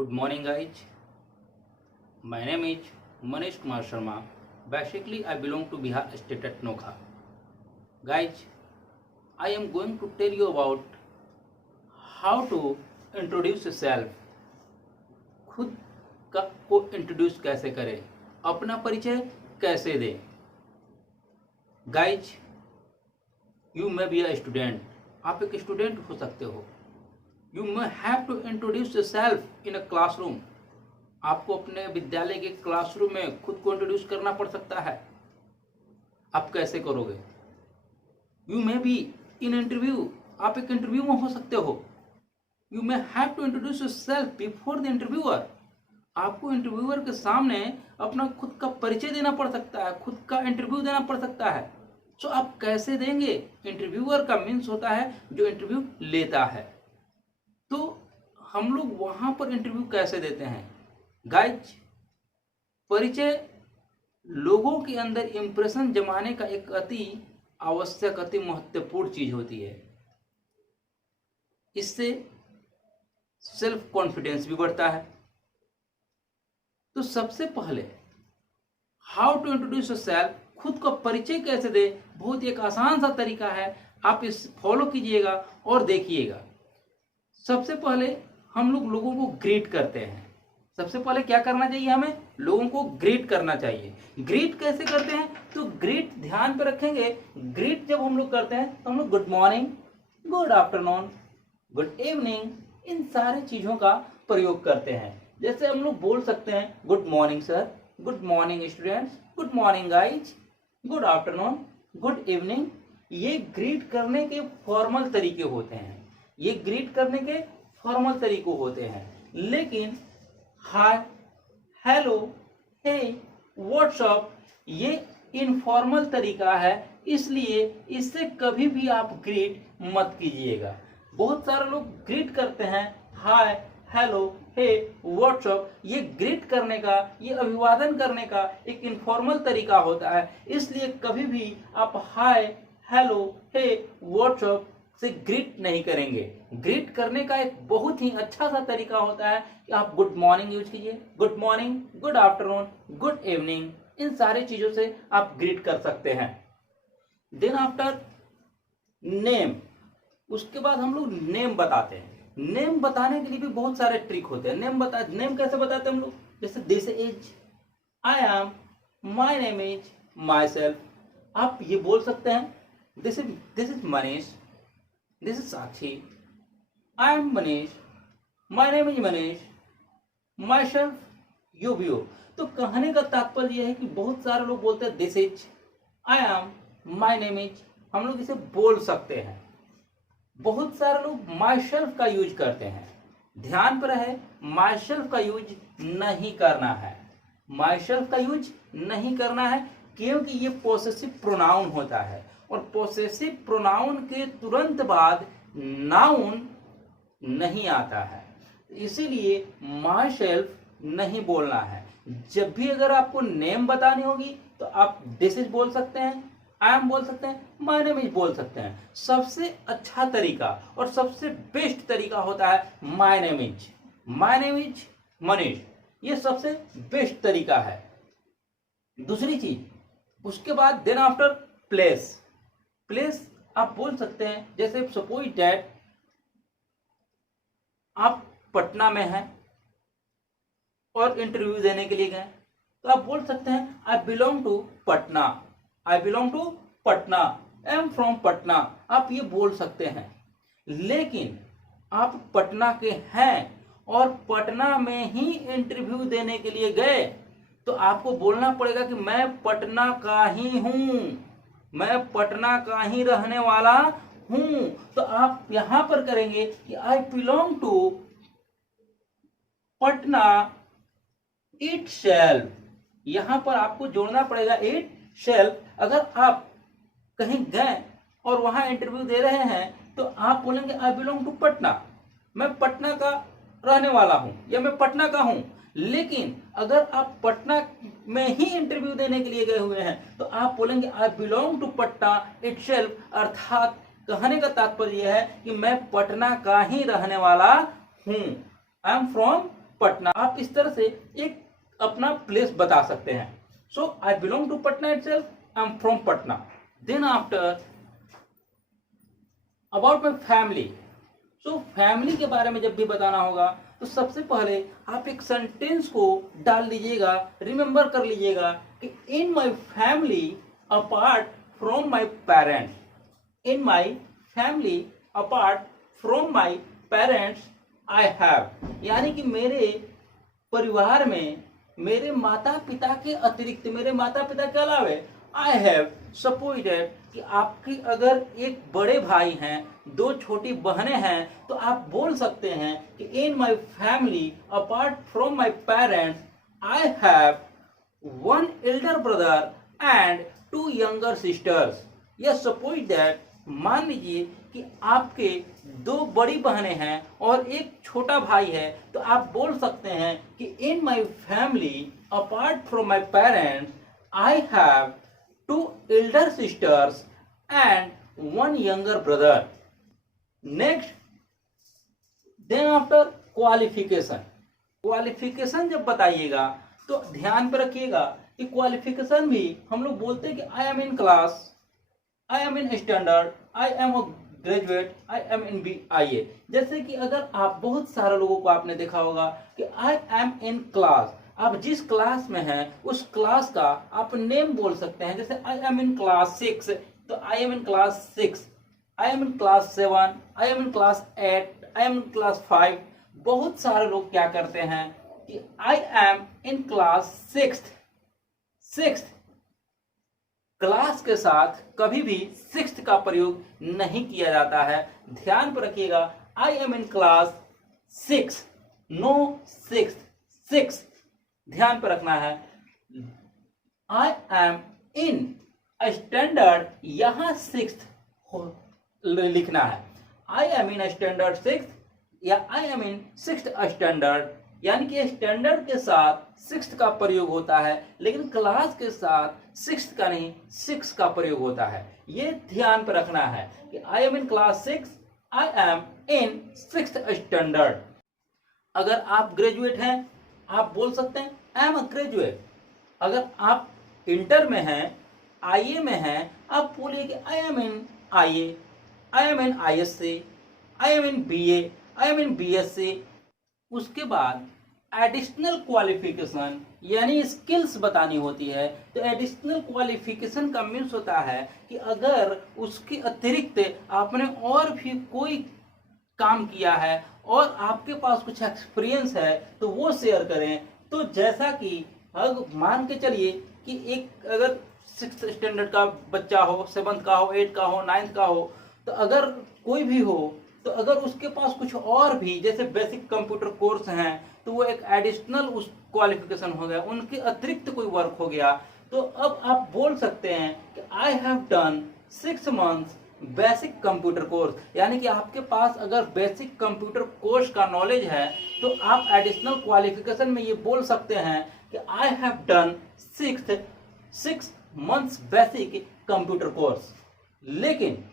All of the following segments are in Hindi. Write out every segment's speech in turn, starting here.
Good morning, guys. My name is Manish Kumar Sharma. Basically, I belong to Bihar State at Nokha. Guys, I am going to tell you about how to introduce yourself. खुद को इंट्रोड्यूस कैसे करें, अपना परिचय कैसे दें. Guys, you may be a student. आप एक स्टूडेंट हो सकते हो. You may have to introduce yourself in a classroom. आपको अपने विद्यालय के क्लासरूम में खुद को इंट्रोड्यूस करना पड़ सकता है. आप कैसे करोगे? You may be in interview. आप एक इंटरव्यू में हो सकते हो. You may have to introduce yourself before the interviewer. आपको इंटरव्यूअर के सामने अपना खुद का परिचय देना पड़ सकता है, खुद का इंटरव्यू देना पड़ सकता है. सो आप कैसे देंगे? इंटरव्यूअर का मीन्स होता है जो इंटरव्यू लेता है. तो हम लोग वहां पर इंटरव्यू कैसे देते हैं? गाइज, परिचय लोगों के अंदर इंप्रेशन जमाने का एक अति आवश्यक, अति महत्वपूर्ण चीज होती है. इससे सेल्फ कॉन्फिडेंस भी बढ़ता है. तो सबसे पहले हाउ टू इंट्रोड्यूस योरसेल्फ, खुद का परिचय कैसे दे, बहुत एक आसान सा तरीका है. आप इस फॉलो कीजिएगा और देखिएगा. सबसे पहले हम लोगों को ग्रीट करते हैं. सबसे पहले क्या करना चाहिए? हमें लोगों को ग्रीट करना चाहिए. ग्रीट कैसे करते हैं? तो ग्रीट ध्यान पे रखेंगे. ग्रीट जब हम लोग करते हैं तो हम लोग good morning, good afternoon, good evening, इन सारी चीजों का प्रयोग करते हैं. जैसे हम लोग बोल सकते हैं good morning sir, good morning students, good morning guys, good afternoon, good evening. ये ग्रीट करने के फॉर्मल तरीके होते हैं. ये ग्रीट करने के फॉर्मल तरीके होते हैं. लेकिन हाय, हेलो, हे, व्हाट्सअप ये इनफॉर्मल तरीका है. इसलिए इससे कभी भी आप ग्रीट मत कीजिएगा. बहुत सारे लोग ग्रीट करते हैं हाय, हेलो, हे, व्हाट्सअप. ये ग्रीट करने का, ये अभिवादन करने का एक इनफॉर्मल तरीका होता है. इसलिए कभी भी आप हाय, हेलो, हे, व्हाट्सअप से ग्रीट नहीं करेंगे. ग्रीट करने का एक बहुत ही अच्छा सा तरीका होता है कि आप गुड मॉर्निंग यूज कीजिए. Good morning, good afternoon, good evening, इन सारी चीजों से आप ग्रीट कर सकते हैं. देन आफ्टर नेम, उसके बाद हम लोग नेम बताते हैं. नेम बताने के लिए भी बहुत सारे ट्रिक होते हैं. नेम कैसे बताते हैं हम लोग? जैसे this is, I am, my name is, myself. आप ये बोल सकते हैं this is Manish, this is Sakshi, I am Manish, my name is Manish, myself यूबियो. तो कहने का तात्पर्य यह है कि बहुत सारे लोग बोलते हैं this is, I am, my name is. हम लोग इसे बोल सकते हैं. बहुत सारे लोग माई सेल्फ का यूज करते हैं. ध्यान पर रहे, माई सेल्फ का यूज नहीं करना है. माई सेल्फ का यूज नहीं करना है क्योंकि ये पोसेसिव प्रोनाउन होता है और पोसेसिव प्रोनाउन के तुरंत बाद नाउन नहीं आता है. इसीलिए माई सेल्फ नहीं बोलना है. जब भी अगर आपको नेम बतानी होगी तो आप दिस इज बोल सकते हैं, आई एम बोल सकते हैं, माय नेम इज बोल सकते हैं. सबसे अच्छा तरीका और सबसे बेस्ट तरीका होता है my name is. My name is Manish. ये सबसे बेस्ट तरीका है. दूसरी चीज, उसके बाद देन आफ्टर प्लेस. प्लेस आप बोल सकते हैं. जैसे सपोज दैट आप पटना में हैं और इंटरव्यू देने के लिए गए, तो आप बोल सकते हैं I belong to Patna, I belong to Patna, I am from Patna. आप ये बोल सकते हैं. लेकिन आप पटना के हैं और पटना में ही इंटरव्यू देने के लिए गए, तो आपको बोलना पड़ेगा कि मैं पटना का ही हूं, मैं पटना का ही रहने वाला हूं. तो आप यहां पर करेंगे कि I belong to Patna itself. यहां पर आपको जोड़ना पड़ेगा इट सेल्फ. अगर आप कहीं गए और वहां इंटरव्यू दे रहे हैं तो आप बोलेंगे आई बिलोंग टू पटना, मैं पटना का रहने वाला हूं या मैं पटना का हूं. लेकिन अगर आप पटना में ही इंटरव्यू देने के लिए गए हुए हैं तो आप बोलेंगे I belong to Patna itself. अर्थात कहने का तात्पर्य यह है कि मैं पटना का ही रहने वाला हूं. आई एम फ्रॉम पटना, आप इस तरह से एक अपना प्लेस बता सकते हैं. So I belong to Patna itself, I am from Patna. Then after about my family. So family के बारे में जब भी बताना होगा तो सबसे पहले आप एक सेंटेंस को डाल लीजिएगा, रिमेंबर कर लीजिएगा कि in my family apart from my parents, in my family apart from my parents I have, यानी कि मेरे परिवार में मेरे माता पिता के अतिरिक्त, मेरे माता पिता के अलावे आई हैव, सपोज दैट कि आपकी अगर एक बड़े भाई हैं, दो छोटी बहनें हैं, तो आप बोल सकते हैं कि in my family apart from my parents I have one elder brother and two younger sisters. या सपोज दैट, मान लीजिए कि आपके दो बड़ी बहनें हैं और एक छोटा भाई है, तो आप बोल सकते हैं कि in my family apart from my parents I have two elder sisters and one younger brother. Next, then after qualification. Qualification जब बताइएगा तो ध्यान पर रखिएगा कि क्वालिफिकेशन भी हम लोग बोलते हैं कि आई am in class, I am in standard, I am a graduate, I am in BIA. जैसे कि अगर आप बहुत सारे लोगों को आपने देखा होगा कि आई एम इन क्लास, आप जिस क्लास में हैं उस क्लास का आप नेम बोल सकते हैं. जैसे आई एम इन क्लास 6, तो आई am in class 6, I am in class 7, I am in class 8, I am in class 5. बहुत सारे लोग क्या करते हैं कि आई am in class 6th. Class के साथ कभी भी 6th का प्रयोग नहीं किया जाता है. ध्यान पर रखिएगा, I am in class 6, no 6th. ध्यान पर रखना है. आई एम इन स्टैंडर्ड, यहां 6th लिखना है. आई एम इन स्टैंडर्ड 6th या आई एम इन 6th स्टैंडर्ड, यानी कि स्टैंडर्ड के साथ 6th का प्रयोग होता है, लेकिन क्लास के साथ 6th का नहीं 6 का प्रयोग होता है. ये ध्यान पर रखना है कि आई am in class 6, I am in 6th standard. अगर आप ग्रेजुएट हैं आप बोल सकते हैं आई एम अ ग्रेजुएट. अगर आप इंटर में हैं, IA में हैं, आप बोलिए कि आई am in IA, I am in ISC, I am in BA, I am in BSc. उसके बाद एडिशनल क्वालिफिकेशन यानी स्किल्स बतानी होती है. तो एडिशनल क्वालिफिकेशन का मीन्स होता है कि अगर उसके अतिरिक्त आपने और भी कोई काम किया है और आपके पास कुछ एक्सपीरियंस है तो वो शेयर करें. तो जैसा कि मान के चलिए कि एक अगर 6th स्टैंडर्ड का बच्चा हो, 7th का हो, 8th का हो, 9th का हो, तो अगर कोई भी हो, तो अगर उसके पास कुछ और भी जैसे बेसिक कंप्यूटर कोर्स हैं तो वो एक एडिशनल उस क्वालिफिकेशन हो गया, उनके अतिरिक्त कोई वर्क हो गया. तो अब आप बोल सकते हैं कि I have done 6 months basic computer course, यानी कि आपके पास अगर बेसिक कंप्यूटर कोर्स का नॉलेज है तो आप एडिशनल क्वालिफिकेशन में ये बोल सकते हैं कि I have done 6 months basic computer course. लेकिन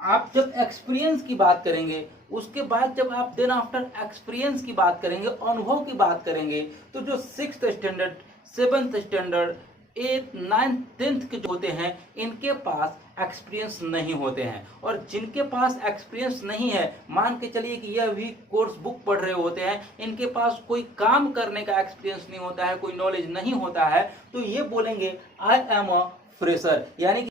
आप जब एक्सपीरियंस की बात करेंगे, उसके बाद जब आप देन आफ्टर एक्सपीरियंस की बात करेंगे, अनुभव की बात करेंगे, तो जो 6th standard, 7th standard, 8th, 9th, 10th के जो होते हैं इनके पास एक्सपीरियंस नहीं होते हैं. और जिनके पास एक्सपीरियंस नहीं है, मान के चलिए कि यह भी कोर्स बुक पढ़ रहे होते हैं, इनके पास कोई काम करने का एक्सपीरियंस नहीं होता है, कोई नॉलेज नहीं होता है, तो ये बोलेंगे आई एम अ फ्रेशर. यानी कि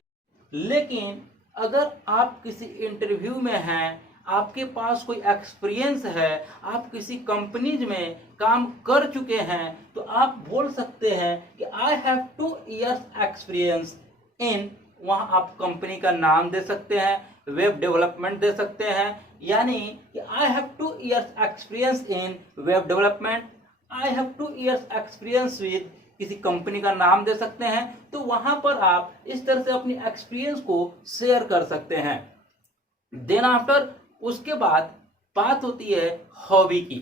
लेकिन अगर आप किसी इंटरव्यू में हैं, आपके पास कोई एक्सपीरियंस है, आप किसी कंपनीज में काम कर चुके हैं, तो आप बोल सकते हैं कि I have 2 years experience in, वहां आप कंपनी का नाम दे सकते हैं, वेब डेवलपमेंट दे सकते हैं. यानी कि I have 2 years experience in web development, I have 2 years experience with, किसी कंपनी का नाम दे सकते हैं. तो वहां पर आप इस तरह से अपनी एक्सपीरियंस को शेयर कर सकते हैं. देन आफ्टर उसके बाद बात होती है हॉबी की.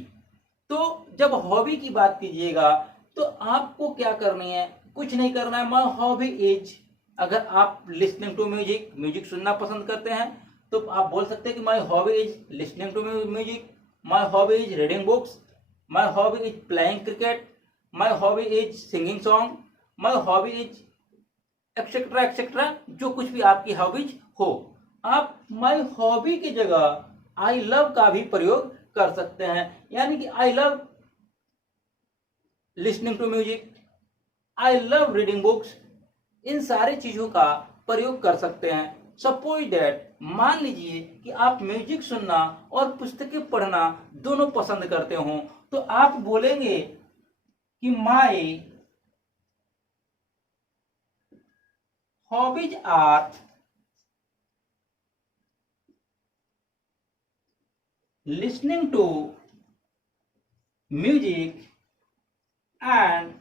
तो जब हॉबी की बात कीजिएगा तो आपको क्या करनी है, कुछ नहीं करना है. माय हॉबी इज, अगर आप लिसनिंग टू म्यूजिक सुनना पसंद करते हैं तो आप बोल सकते हैं कि my hobby is listening to music, my hobby is reading books, my hobby is playing cricket, my hobby is singing song, my hobby is etcetera etcetera, जो कुछ भी आपकी हॉबीज हो। आप माई हॉबी की जगह आई लव का भी प्रयोग कर सकते हैं, यानी कि I love listening to music, I love reading books, इन सारे चीजों का प्रयोग कर सकते हैं। सपोज दैट, मान लीजिए कि आप म्यूजिक सुनना और पुस्तकें पढ़ना दोनों पसंद करते हो, तो आप बोलेंगे कि my hobbies are listening to music and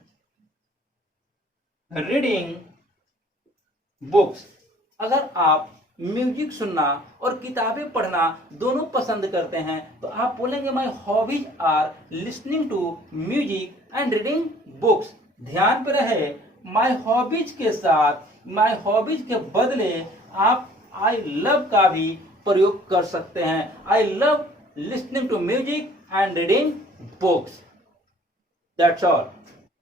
reading books. अगर आप म्यूजिक सुनना और किताबें पढ़ना दोनों पसंद करते हैं, तो आप बोलेंगे my hobbies are listening to music and reading books. ध्यान पे रहे, माई हॉबीज के साथ माई हॉबीज के बदले आप आई लव का भी प्रयोग कर सकते हैं। I love listening to music and reading books. That's all.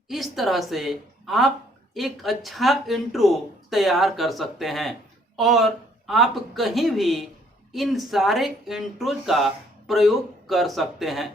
इस तरह से आप एक अच्छा इंट्रो तैयार कर सकते हैं और आप कहीं भी इन सारे इंट्रोज का प्रयोग कर सकते हैं।